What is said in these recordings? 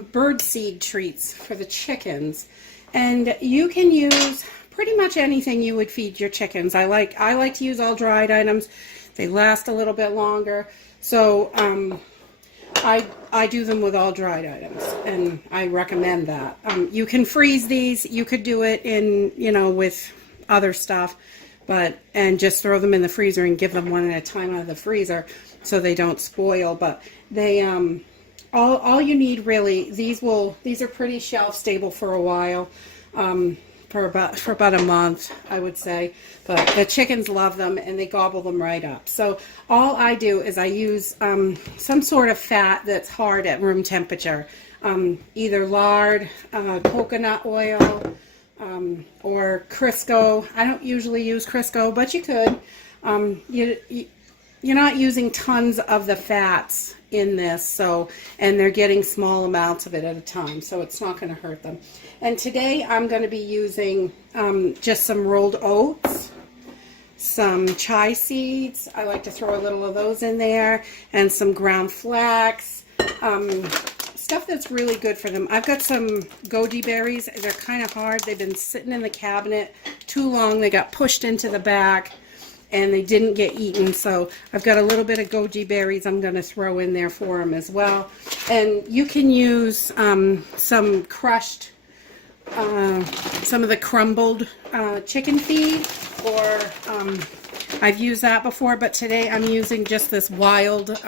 bird seed treats for the chickens. And you can use pretty much anything you would feed your chickens. I like to use all dried items. They last a little bit longer. So I do them with all dried items, and I recommend that. You can freeze these. You could do it in, with other stuff, and just throw them in the freezer and give them one at a time out of the freezer so they don't spoil. But they, all you need really, these are pretty shelf stable for a while, for about a month, I would say. But the chickens love them and they gobble them right up. So all I do is I use some sort of fat that's hard at room temperature, either lard, coconut oil, or Crisco. I don't usually use Crisco, but you could. You're not using tons of the fats in this, and they're getting small amounts of it at a time, so it's not going to hurt them. And today I'm going to be using just some rolled oats, some chai seeds. I like to throw a little of those in there, and some ground flax. Stuff that's really good for them. I've got some goji berries. They're kind of hard. They've been sitting in the cabinet too long. They got pushed into the back and they didn't get eaten. So I've got a little bit of goji berries I'm going to throw in there for them as well. And you can use some crushed, some of the crumbled chicken feed, or I've used that before, but today I'm using just this wild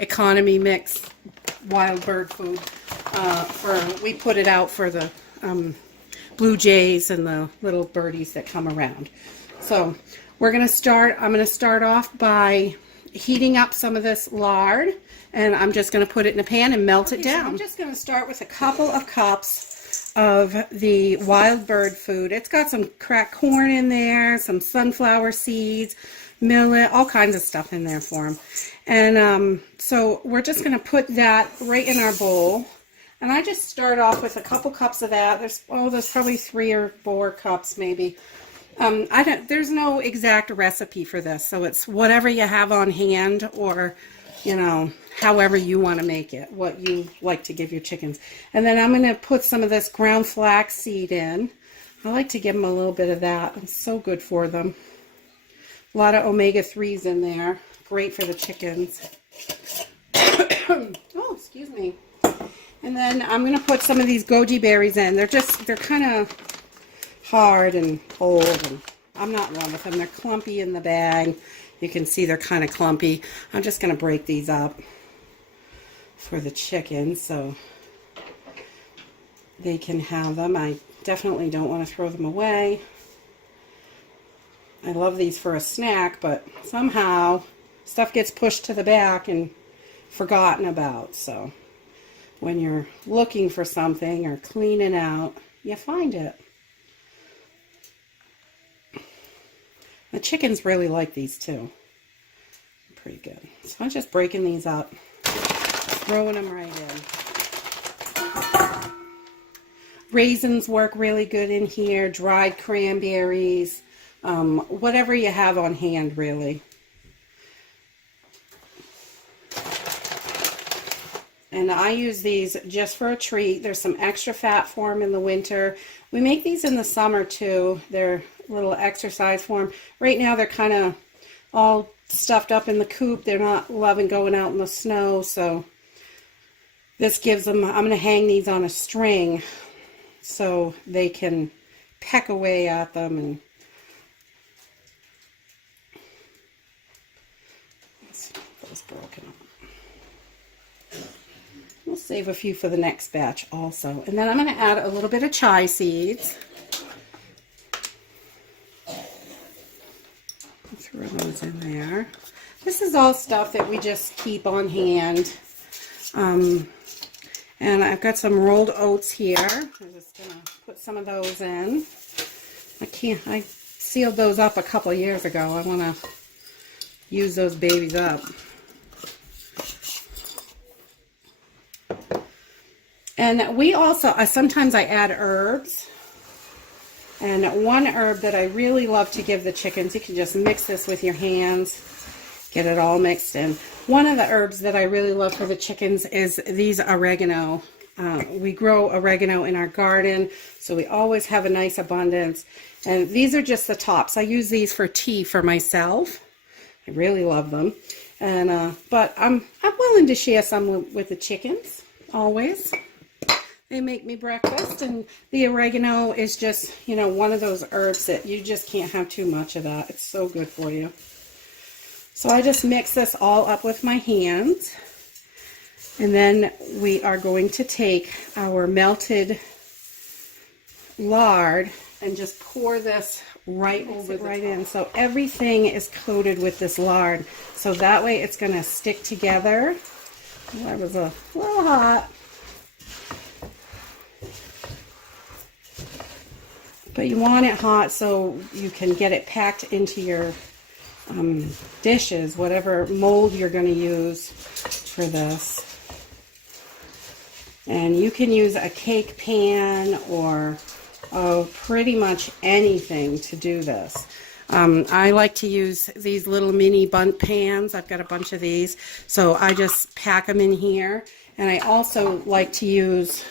economy mix wild bird food. We put it out for the blue jays and the little birdies that come around. So I'm going to start off by heating up some of this lard, and I'm just going to put it in a pan and melt it down. So I'm just going to start with a couple of cups of the wild bird food. It's got some cracked corn in there, some sunflower seeds, millet, all kinds of stuff in there for them. And so we're just going to put that right in our bowl. And I just start off with a couple cups of that. There's probably 3 or 4 cups maybe. There's no exact recipe for this, so it's whatever you have on hand, or however you want to make it, what you like to give your chickens. And then I'm going to put some of this ground flax seed in. I like to give them a little bit of that. It's so good for them. A lot of omega-3s in there. Great for the chickens. Oh, excuse me. And then I'm going to put some of these goji berries in. They're kind of hard and old, and I'm not in love with them. They're clumpy in the bag. You can see they're kind of clumpy. I'm just going to break these up for the chickens so they can have them. I definitely don't want to throw them away. I love these for a snack, but somehow stuff gets pushed to the back and forgotten about. So when you're looking for something or cleaning out, you find it. The chickens really like these too. Pretty good. So I'm just breaking these up, throwing them right in. Raisins work really good in here, dried cranberries, whatever you have on hand really. And I use these just for a treat. There's some extra fat for them in the winter. We make these in the summer too. They're a little exercise for them. Right now they're kind of all stuffed up in the coop. They're not loving going out in the snow, so this gives them, I'm going to hang these on a string so they can peck away at them. And let's see if those broken up. We'll save a few for the next batch also. And then I'm going to add a little bit of chai seeds. Throw those in there. This is all stuff that we just keep on hand. And I've got some rolled oats here. I'm just going to put some of those in. I sealed those up a couple of years ago. I want to use those babies up. And we also, sometimes I add herbs. And one herb that I really love to give the chickens, you can just mix this with your hands, get it all mixed in. One of the herbs that I really love for the chickens is these oregano we grow oregano in our garden, so we always have a nice abundance. And these are just the tops. I use these for tea for myself. I really love them. And but I'm willing to share some with the chickens always. They make me breakfast, and the oregano is just, you know, one of those herbs that you just can't have too much of that. It's so good for you. So I just mix this all up with my hands. And then we are going to take our melted lard and just pour this right in. So everything is coated with this lard. So that way it's going to stick together. Oh, that was a little hot. But you want it hot so you can get it packed into your dishes, whatever mold you're going to use for this. And you can use a cake pan or pretty much anything to do this. I like to use these little mini bundt pans. I've got a bunch of these. So I just pack them in here. And I also like to use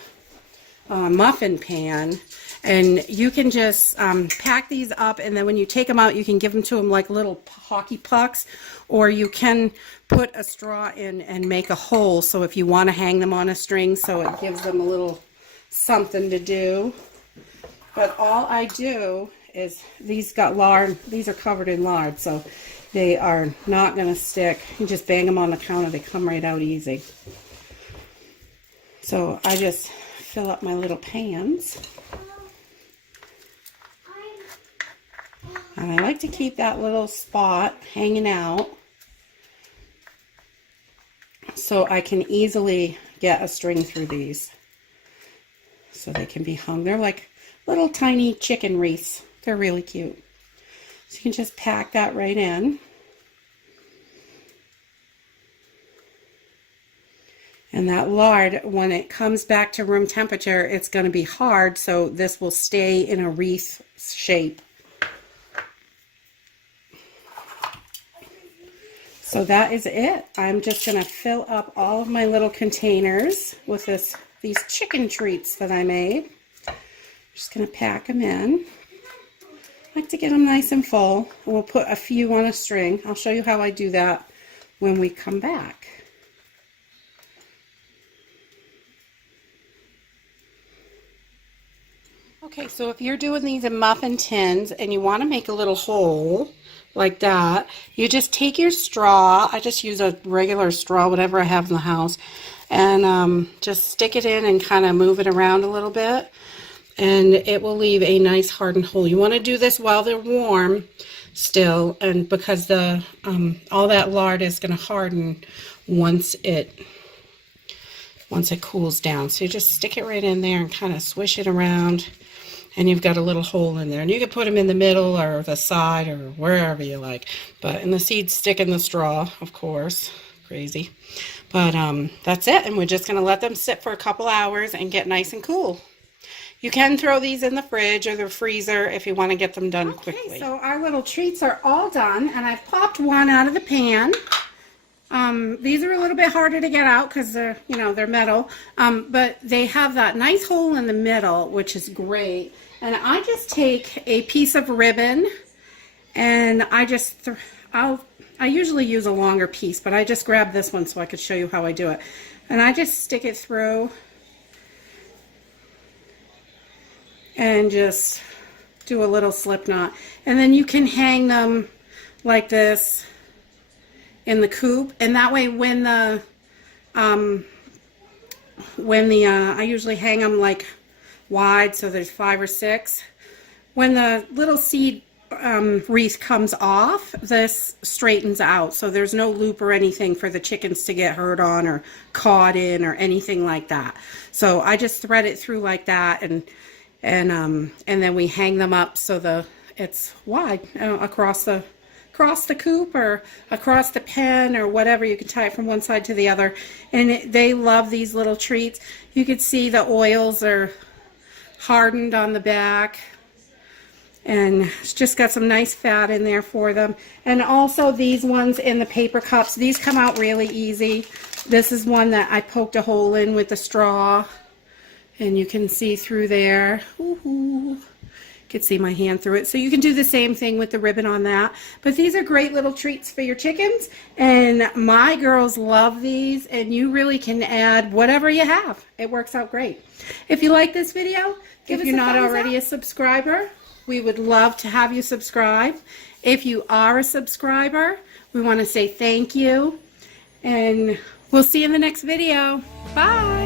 a muffin pan. And you can just pack these up, and then when you take them out, you can give them to them like little hockey pucks, or you can put a straw in and make a hole, so if you want to hang them on a string, so it gives them a little something to do. But all I do is, these got lard, these are covered in lard, so they are not going to stick. You just bang them on the counter, they come right out easy. So I just fill up my little pans. And I like to keep that little spot hanging out so I can easily get a string through these. So they can be hung. They're like little tiny chicken wreaths. They're really cute. So you can just pack that right in. And that lard, when it comes back to room temperature, it's going to be hard, so this will stay in a wreath shape. So that is it. I'm just going to fill up all of my little containers with these chicken treats that I made. Just going to pack them in. I like to get them nice and full. And we'll put a few on a string. I'll show you how I do that when we come back. Okay, so if you're doing these in muffin tins and you want to make a little hole like that, you just take your straw. I just use a regular straw, whatever I have in the house, and just stick it in and kind of move it around a little bit, and it will leave a nice hardened hole. You want to do this while they're warm still, and because the all that lard is going to harden once it cools down. So you just stick it right in there and kind of swish it around, and you've got a little hole in there. And you can put them in the middle or the side or wherever you like. And the seeds stick in the straw, of course. Crazy. But that's it. And we're just going to let them sit for a couple hours and get nice and cool. You can throw these in the fridge or the freezer if you want to get them done quickly. So our little treats are all done, and I've popped one out of the pan. These are a little bit harder to get out because they're, you know, they're metal, but they have that nice hole in the middle, which is great. And I just take a piece of ribbon, and I just, I usually use a longer piece, but I just grabbed this one so I could show you how I do it. And I just stick it through and just do a little slip knot. And then you can hang them like this in the coop, and that way when the I usually hang them like wide, so there's 5 or 6. When the little seed wreath comes off, this straightens out, so there's no loop or anything for the chickens to get hurt on or caught in or anything like that. So I just thread it through like that, and then we hang them up so it's wide across the coop or across the pen or whatever. You can tie it from one side to the other, and they love these little treats. You can see the oils are hardened on the back, and it's just got some nice fat in there for them. And also these ones in the paper cups, these come out really easy. This is one that I poked a hole in with the straw, And you can see through there. Ooh. You can see my hand through it. So you can do the same thing with the ribbon on that. But these are great little treats for your chickens. And my girls love these. And you really can add whatever you have. It works out great. If you like this video, if you're not already a subscriber, we would love to have you subscribe. If you are a subscriber, we want to say thank you. And we'll see you in the next video. Bye.